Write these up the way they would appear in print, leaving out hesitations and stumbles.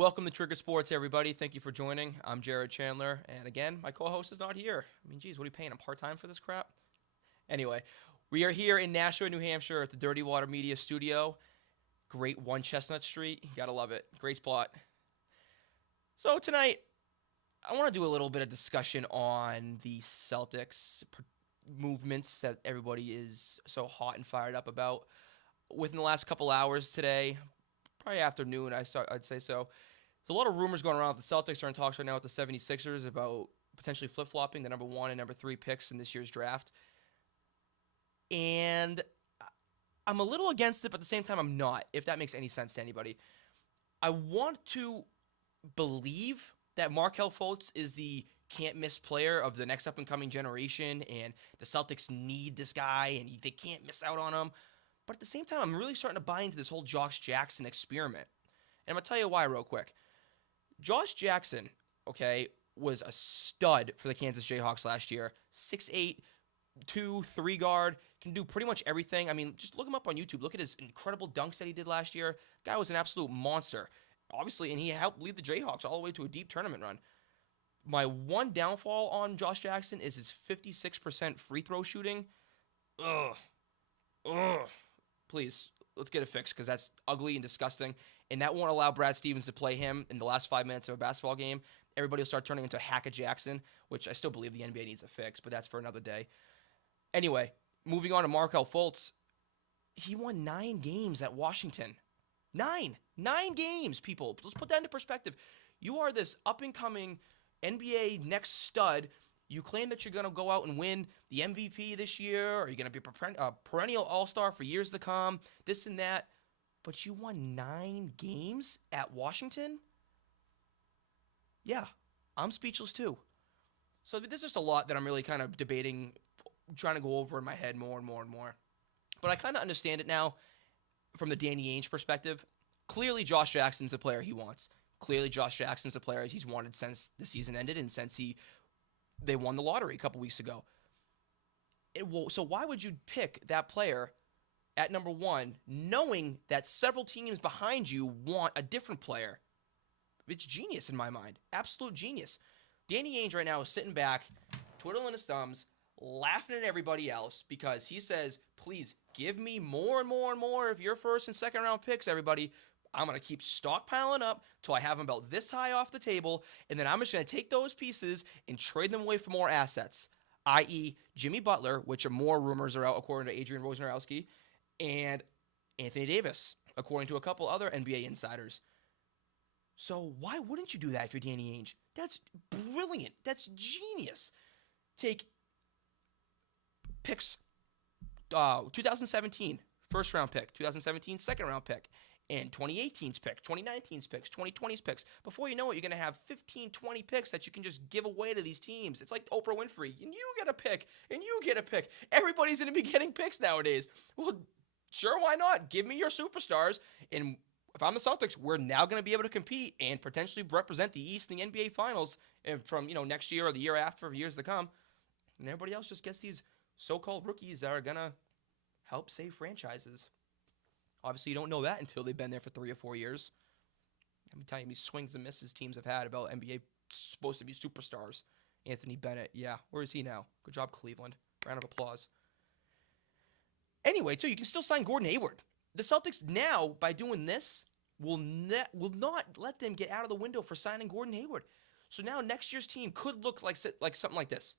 Welcome to Trigger Sports, everybody. Thank you for joining. I'm Jared Chandler, and again, my co-host is not here. I mean, geez, what are you paying him part-time for this crap? Anyway, we are here in Nashua, New Hampshire at the Dirty Water Media Studio. Great 1 Chestnut Street. You gotta love it. Great spot. So tonight, I want to do a little bit of discussion on the Celtics movements that everybody is so hot and fired up about. Within the last couple hours today, probably afternoon, I'd say so. There's a lot of rumors going around. The Celtics are in talks right now with the 76ers about potentially flip-flopping the number 1 and number 3 picks in this year's draft. And I'm a little against it, but at the same time, I'm not, if that makes any sense to anybody. I want to believe that Markelle Fultz is the can't-miss player of the next up-and-coming generation, and the Celtics need this guy, and they can't miss out on him. But at the same time, I'm really starting to buy into this whole Josh Jackson experiment. And I'm going to tell you why real quick. Josh Jackson, okay, was a stud for the Kansas Jayhawks last year. 6'8", 2-3 guard, can do pretty much everything. I mean, just look him up on YouTube. Look at his incredible dunks that he did last year. Guy was an absolute monster. Obviously, and he helped lead the Jayhawks all the way to a deep tournament run. My one downfall on Josh Jackson is his 56% free throw shooting. Ugh. Please, let's get it fixed because that's ugly and disgusting. And that won't allow Brad Stevens to play him in the last 5 minutes of a basketball game. Everybody will start turning into Hackett Jackson, which I still believe the NBA needs to fix, but that's for another day. Anyway, moving on to Markelle Fultz. He won 9 games at Washington. 9 games, people. Let's put that into perspective. You are this up-and-coming NBA next stud. You claim that you're going to go out and win the MVP this year, or you're going to be a perennial all-star for years to come, this and that. But you won 9 games at Washington? Yeah, I'm speechless too. So there's just a lot that I'm really kind of debating, trying to go over in my head more and more and more. But I kind of understand it now from the Danny Ainge perspective. Clearly, Josh Jackson's the player he wants. Clearly, Josh Jackson's the player he's wanted since the season ended and since they won the lottery a couple weeks ago. So why would you pick that player at number 1, knowing that several teams behind you want a different player? It's genius in my mind. Absolute genius. Danny Ainge right now is sitting back, twiddling his thumbs, laughing at everybody else because he says, please give me more and more and more of your first and second round picks, everybody. I'm going to keep stockpiling up till I have them about this high off the table, and then I'm just going to take those pieces and trade them away for more assets, i.e. Jimmy Butler, which are more rumors are out according to Adrian Wojnarowski, and Anthony Davis, according to a couple other NBA insiders. So why wouldn't you do that if you're Danny Ainge? That's brilliant. That's genius. Take picks, 2017, first round pick, 2017, second round pick, and 2018's pick, 2019's picks, 2020's picks. Before you know it, you're going to have 15, 20 picks that you can just give away to these teams. It's like Oprah Winfrey. And you get a pick, and you get a pick. Everybody's going to be getting picks nowadays. Well, sure, why not? Give me your superstars. And if I'm the Celtics, we're now going to be able to compete and potentially represent the East in the NBA Finals from next year or the year after for years to come. And everybody else just gets these so-called rookies that are going to help save franchises. Obviously, you don't know that until they've been there for 3 or 4 years. Let me tell you, these swings and misses teams have had about NBA supposed to be superstars. Anthony Bennett, yeah, where is he now? Good job, Cleveland. Round of applause. Anyway, too, you can still sign Gordon Hayward. The Celtics now, by doing this, will not let them get out of the window for signing Gordon Hayward. So now next year's team could look like something like this.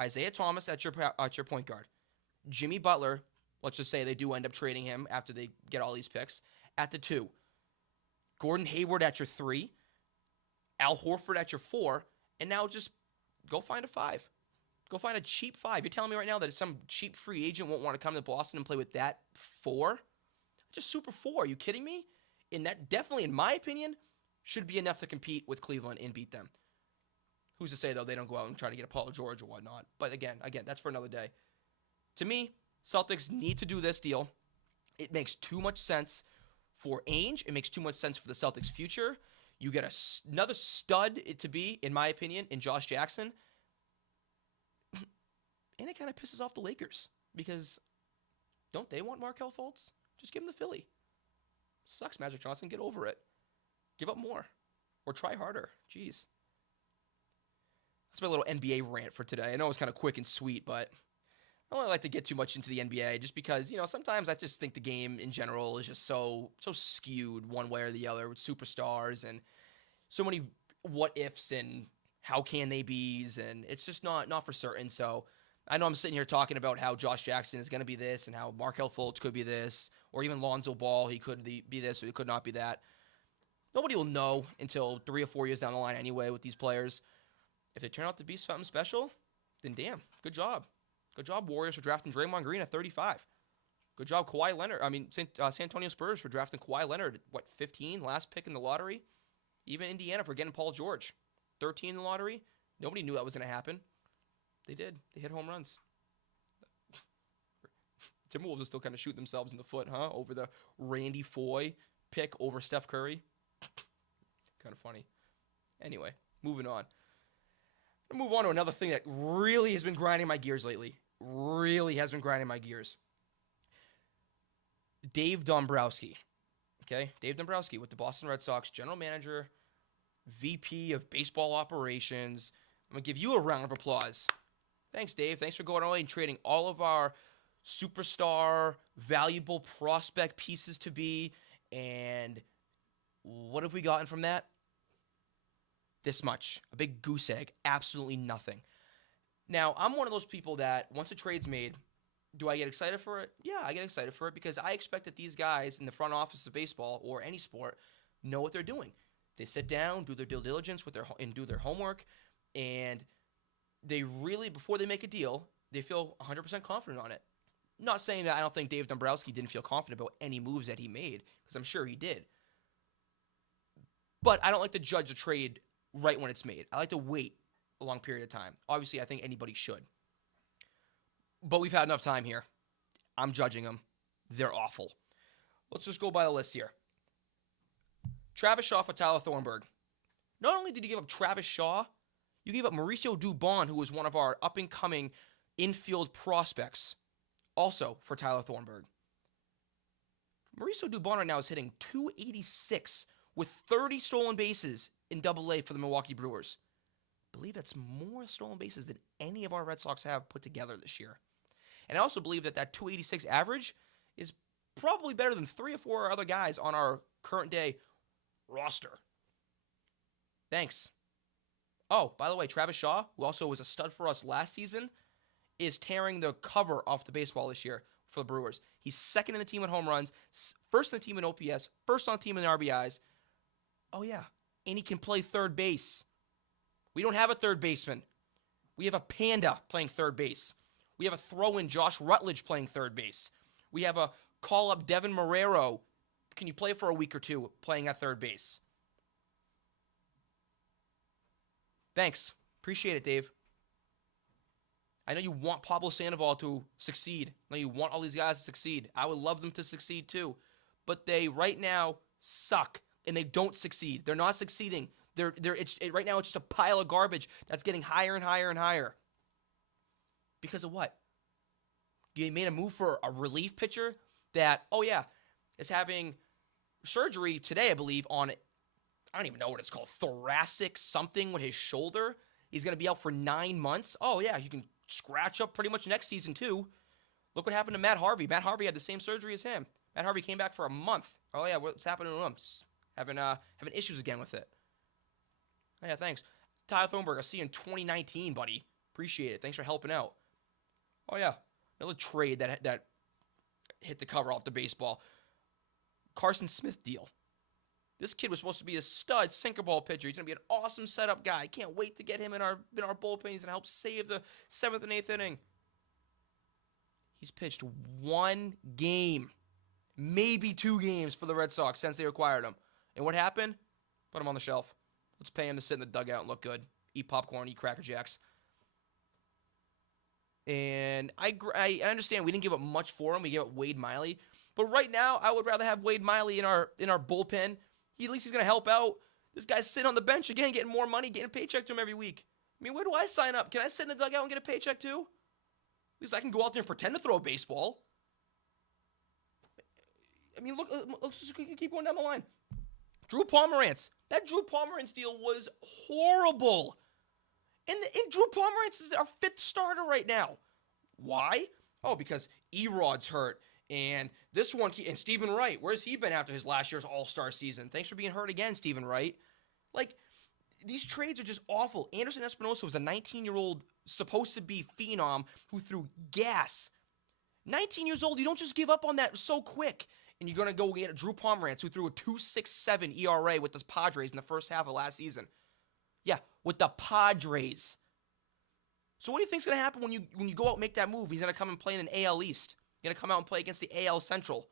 Isaiah Thomas at your point guard. Jimmy Butler, let's just say they do end up trading him after they get all these picks, at the 2. Gordon Hayward at your 3. Al Horford at your 4. And now just go find a 5. Go find a cheap 5. You're telling me right now that some cheap free agent won't want to come to Boston and play with that 4? Just super 4. Are you kidding me? And that definitely, in my opinion, should be enough to compete with Cleveland and beat them. Who's to say, though, they don't go out and try to get a Paul George or whatnot. But again, that's for another day. To me, Celtics need to do this deal. It makes too much sense for Ainge. It makes too much sense for the Celtics' future. You get another stud to be, in my opinion, in Josh Jackson. And it kind of pisses off the Lakers because don't they want Markelle Fultz? Just give him the Philly. Sucks, Magic Johnson. Get over it. Give up more. or try harder. Jeez. That's my little NBA rant for today. I know it was kind of quick and sweet, but I don't really like to get too much into the NBA just because, sometimes I just think the game in general is just so skewed one way or the other with superstars and so many what ifs and how can they be's, and it's just not for certain. So I know I'm sitting here talking about how Josh Jackson is going to be this and how Markelle Fultz could be this, or even Lonzo Ball, he could be this or he could not be that. Nobody will know until 3 or 4 years down the line anyway with these players. If they turn out to be something special, then damn, good job. Good job, Warriors, for drafting Draymond Green at 35. Good job, Kawhi Leonard. San Antonio Spurs for drafting Kawhi Leonard at 15, last pick in the lottery. Even Indiana for getting Paul George, 13 in the lottery. Nobody knew that was going to happen. They did. They hit home runs. Timberwolves are still kind of shooting themselves in the foot, huh? Over the Randy Foye pick over Steph Curry. Kind of funny. Anyway, moving on. I'm going to move on to another thing that really has been grinding my gears lately. Really has been grinding my gears. Dave Dombrowski. Okay? Dave Dombrowski with the Boston Red Sox, general manager, VP of baseball operations. I'm going to give you a round of applause. Thanks, Dave. Thanks for going away and trading all of our superstar, valuable prospect pieces to be. And what have we gotten from that? This much. A big goose egg. Absolutely nothing. Now, I'm one of those people that once a trade's made, do I get excited for it? Yeah, I get excited for it because I expect that these guys in the front office of baseball or any sport know what they're doing. They sit down, do their due diligence and do their homework, and they really, before they make a deal, they feel 100% confident on it. Not saying that I don't think Dave Dombrowski didn't feel confident about any moves that he made, because I'm sure he did. But I don't like to judge a trade right when it's made. I like to wait a long period of time. Obviously, I think anybody should. But we've had enough time here. I'm judging them. They're awful. Let's just go by the list here. Travis Shaw for Tyler Thornburg. Not only did you give up Travis Shaw, you gave up Mauricio Dubon, who was one of our up-and-coming infield prospects, also for Tyler Thornburg. Mauricio Dubon right now is hitting .286 with 30 stolen bases in Double-A for the Milwaukee Brewers. I believe that's more stolen bases than any of our Red Sox have put together this year. And I also believe that .286 average is probably better than 3 or 4 other guys on our current day roster. Thanks. Oh, by the way, Travis Shaw, who also was a stud for us last season, is tearing the cover off the baseball this year for the Brewers. He's second in the team in home runs, first in the team in OPS, first on the team in RBIs. Oh, yeah. And he can play third base. We don't have a third baseman. We have a panda playing third base. We have a throw-in Josh Rutledge playing third base. We have a call-up Devin Marrero. Can you play for a week or two playing at third base? Thanks. Appreciate it, Dave. I know you want Pablo Sandoval to succeed. I know you want all these guys to succeed. I would love them to succeed too. But they right now suck, and they don't succeed. They're not succeeding. Right now it's just a pile of garbage that's getting higher and higher and higher. Because of what? You made a move for a relief pitcher that, is having surgery today, I believe, on, I don't even know what it's called, thoracic something with his shoulder. He's going to be out for 9 months. Oh, yeah, you can scratch up pretty much next season, too. Look what happened to Matt Harvey. Matt Harvey had the same surgery as him. Matt Harvey came back for a month. Oh, yeah, what's happening to him? Having issues again with it. Oh, yeah, thanks. Tyler Thornburg, I'll see you in 2019, buddy. Appreciate it. Thanks for helping out. Oh, yeah. Another trade that hit the cover off the baseball. Carson Smith deal. This kid was supposed to be a stud sinker ball pitcher. He's going to be an awesome setup guy. Can't wait to get him in our bullpen. He's going to help save the 7th and 8th inning. He's pitched 1 game, maybe 2 games for the Red Sox since they acquired him. And what happened? Put him on the shelf. Let's pay him to sit in the dugout and look good. Eat popcorn, eat Cracker Jacks. And I understand we didn't give up much for him. We gave up Wade Miley. But right now, I would rather have Wade Miley in our bullpen. At least he's going to help out. This guy's sitting on the bench again, getting more money, getting a paycheck to him every week. I mean, where do I sign up? Can I sit in the dugout and get a paycheck too? At least I can go out there and pretend to throw a baseball. I mean, look, let's just keep going down the line. Drew Pomerantz. That Drew Pomerantz deal was horrible. And Drew Pomerantz is our 5th starter right now. Why? Oh, because Erod's hurt. And this one, and Stephen Wright, where's he been after his last year's All-Star season? Thanks for being hurt again, Stephen Wright. Like, these trades are just awful. Anderson Espinosa was a 19-year-old, supposed to be phenom, who threw gas. 19 years old, you don't just give up on that so quick. And you're going to go get Drew Pomerantz, who threw a 2.67 ERA with the Padres in the first half of last season. Yeah, with the Padres. So what do you think's going to happen when you go out and make that move? He's going to come and play in an AL East. He's going to come out and play against the AL Central.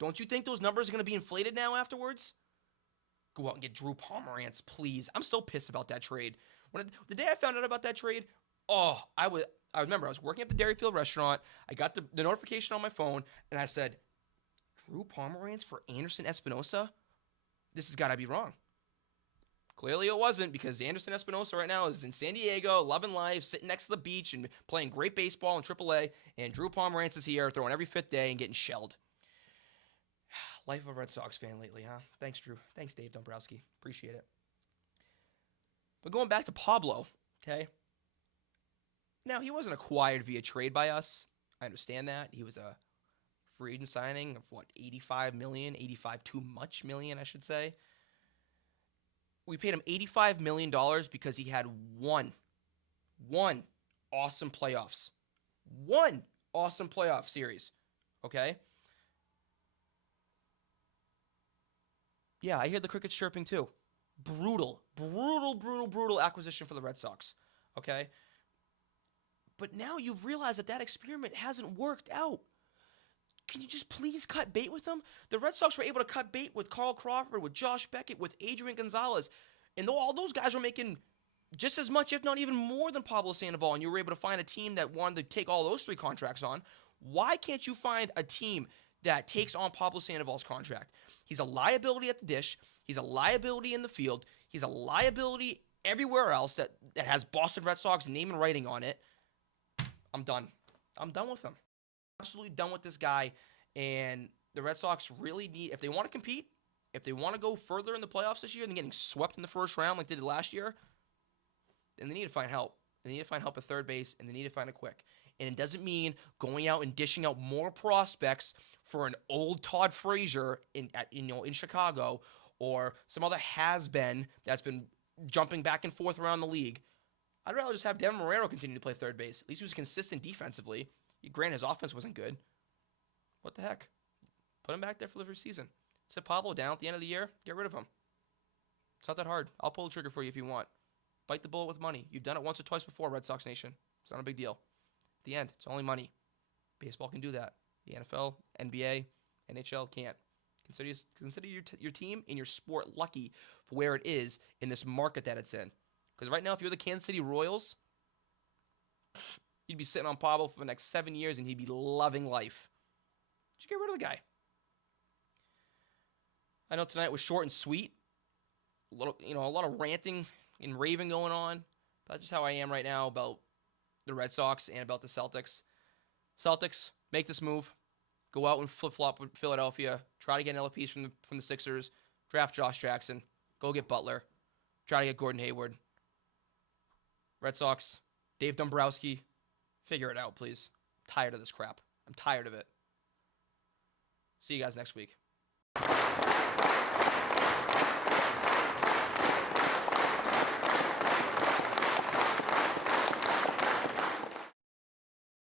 Don't you think those numbers are going to be inflated now afterwards? Go out and get Drew Pomerantz, please. I'm still pissed about that trade. The day I found out about that trade, I remember I was working at the Dairyfield restaurant. I got the notification on my phone, and I said, Drew Pomerantz for Anderson Espinosa? This has got to be wrong. Clearly it wasn't, because Anderson Espinosa right now is in San Diego, loving life, sitting next to the beach and playing great baseball in AAA, and Drew Pomerantz is here throwing every 5th day and getting shelled. Life of a Red Sox fan lately, huh? Thanks, Drew. Thanks, Dave Dombrowski. Appreciate it. But going back to Pablo, okay? Now, he wasn't acquired via trade by us. I understand that. He was a free agent signing of, $85 million? 85 too much million, I should say. We paid him $85 million because he had one awesome playoffs. One awesome playoff series, okay? Yeah, I hear the crickets chirping too. Brutal acquisition for the Red Sox, okay? But now you've realized that experiment hasn't worked out. Can you just please cut bait with them? The Red Sox were able to cut bait with Carl Crawford, with Josh Beckett, with Adrian Gonzalez. And all those guys were making just as much, if not even more, than Pablo Sandoval. And you were able to find a team that wanted to take all those 3 contracts on. Why can't you find a team that takes on Pablo Sandoval's contract? He's a liability at the dish. He's a liability in the field. He's a liability everywhere else that has Boston Red Sox name and writing on it. I'm done. I'm done with him. Absolutely done with this guy. And the Red Sox really need, if they want to compete, if they want to go further in the playoffs this year than getting swept in the first round like they did last year, then they need to find help. They need to find help at third base, and they need to find it quick. And it doesn't mean going out and dishing out more prospects for an old Todd Frazier in Chicago, or some other has-been that's been jumping back and forth around the league. I'd rather just have Devin Marrero continue to play third base. At least he was consistent defensively. Granted, his offense wasn't good. What the heck? Put him back there for the first season. Sit Pablo down at the end of the year. Get rid of him. It's not that hard. I'll pull the trigger for you if you want. Bite the bullet with money. You've done it once or twice before, Red Sox Nation. It's not a big deal. At the end, it's only money. Baseball can do that. The NFL, NBA, NHL can't. Consider your team and your sport lucky for where it is in this market that it's in. Because right now, if you're the Kansas City Royals, you'd be sitting on Pablo for the next 7 years, and he'd be loving life. Just get rid of the guy. I know tonight was short and sweet. A lot of ranting and raving going on. That's just how I am right now about the Red Sox and about the Celtics. Celtics, make this move. Go out and flip-flop with Philadelphia. Try to get an LFPs from the Sixers. Draft Josh Jackson. Go get Butler. Try to get Gordon Hayward. Red Sox, Dave Dombrowski, figure it out, please. I'm tired of this crap. I'm tired of it. See you guys next week.